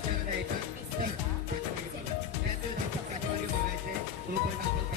इशारा द्यायचा चला त्या दिवशी पाठीमागे बघायचे तोपर्यंत आपण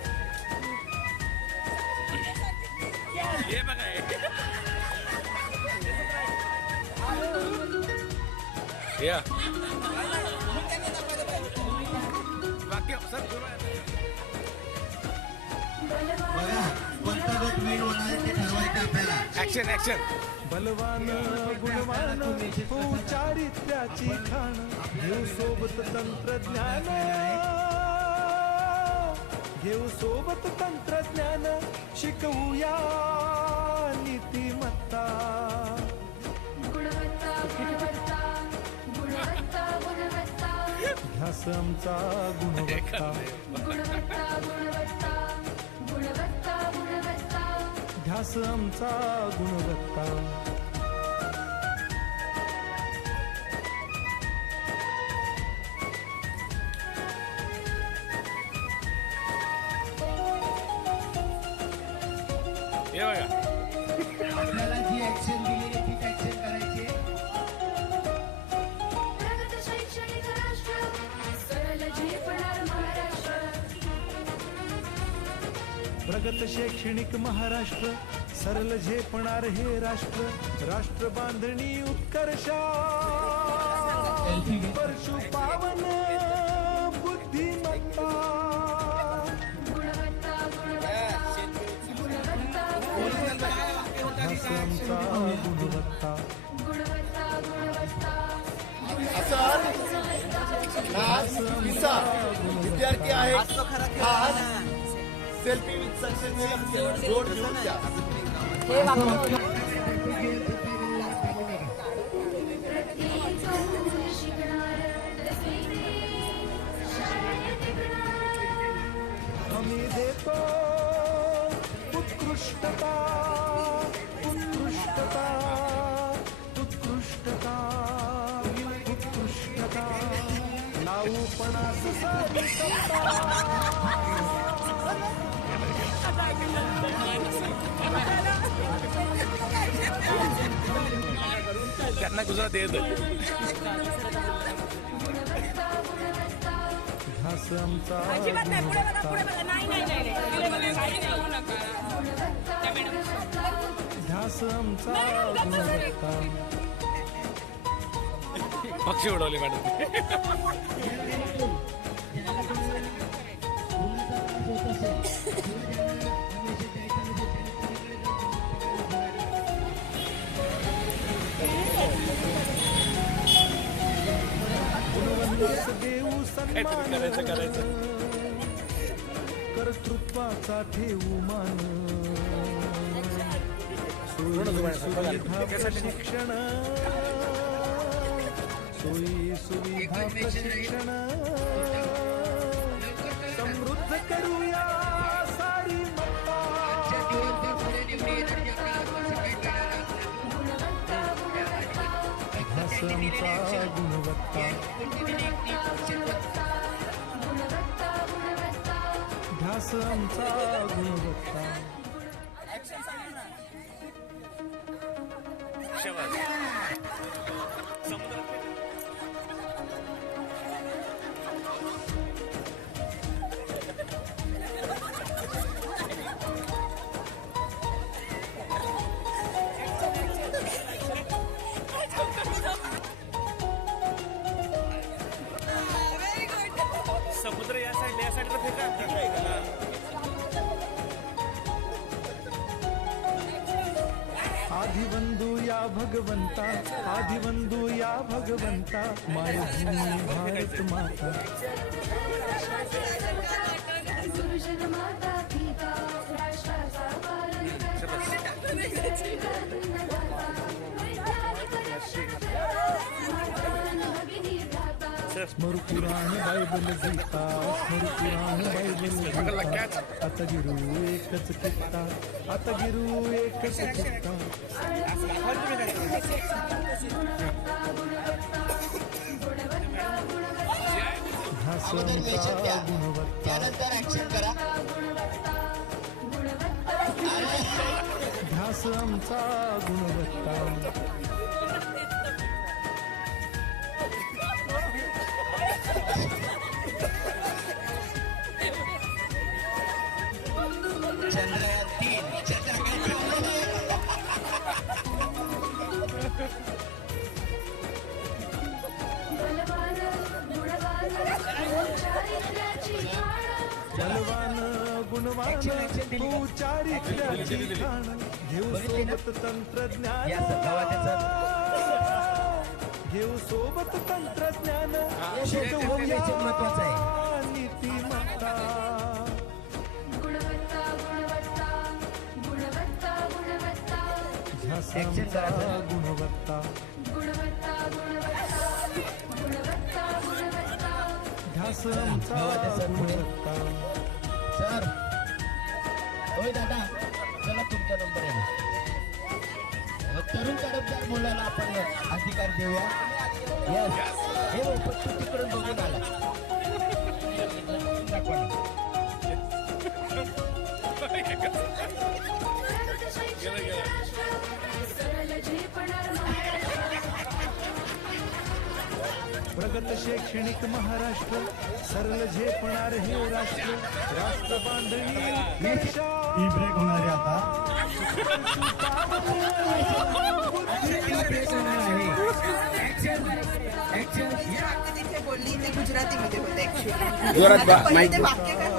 हे बघा ऍक्शन ऍक्शन बलवान गुणवान उच्चारित त्याची खाण. घेऊ सोबत तंत्रज्ञान. घेऊ सोबत तंत्रज्ञान. शिकवूया. आमचा गुणवत्ता. ध्यास आमचा गुणवत्ता. हे बघा. प्रगत शैक्षणिक महाराष्ट्र सरल झेपणार हे राष्ट्र राष्ट्र बांधणी उत्कर्षा. परशु पावन बुद्धिमत्ता. गुणवत्ता गुणवत्ता गुणवत्ता ध्यास आमचा गुणवत्ता गुणवत्ता. गुणवत्ता ध्यास आमचा विद्यार्थी आज सेल्फी विथ सक्सेस जोड घेऊन द्या प्रत्येक शिकणार दसवीचे शाळेत टिकणार आम्ही देतो उत्कृष्टता उत्कृष्टता उत्कृष्टता उत्कृष्टता लावू पणास सारी सत्ता त्यांना गुजरात येत अजिबात नाही. पुढे बघा पुढे गुणवत्ता बघा. नाही नाही नाही नाही. पुढे बघा. काही नाही होऊ नका. त्या मॅडम ध्यास आमचा गुणवत्ता. पक्षी उडवले मॅडम करायचं करायचं. कर्तृत्वाचा ठेवू मान. प्रशिक्षण. सोयी सुविधा प्रशिक्षण. समृद्ध करूया सारी मत्ता. हाच आमचा गुणवत्ता समुद्र या साईडला या साईडला फिरता भगवंता आदिवंदू या भगवंता मायभूमी भारत माता गुरुजन माता पिता बायबल गीता स्मरपुराण बायबल गीता. आता गिरू एकच किता आता गिरू एकच किता गुणवत्ता त्यानंतर ऍक्शन करा ध्यास आमचा गुणवत्ता. बलवान गुणवान तू चारित्र्याची खाण घेऊ सोबत तंत्रज्ञान घेऊ सोबत तंत्रज्ञान महत्वाचं आहे. नीतिमत्ता गुणवत्ता गुणवत्ता गुणवत्ता गुणवत्ता. ध्यास आमचा गुणवत्ता गुणवत्ता. गुणवत्ता गुणवत्ता. सर होय दादा चला तुमचा नंबर आहे तरुण तडफदार मुलाला आपण अधिकार देऊया हे तिकडून बघून आला शैक्षणिक महाराष्ट्र सरळ झेपणार हे राष्ट्र राष्ट्र बांधणी उत्कर्षा. तिथे बोलली ते गुजरातीमध्ये होते ऍक्च्युली पहिले ते वाक्य काय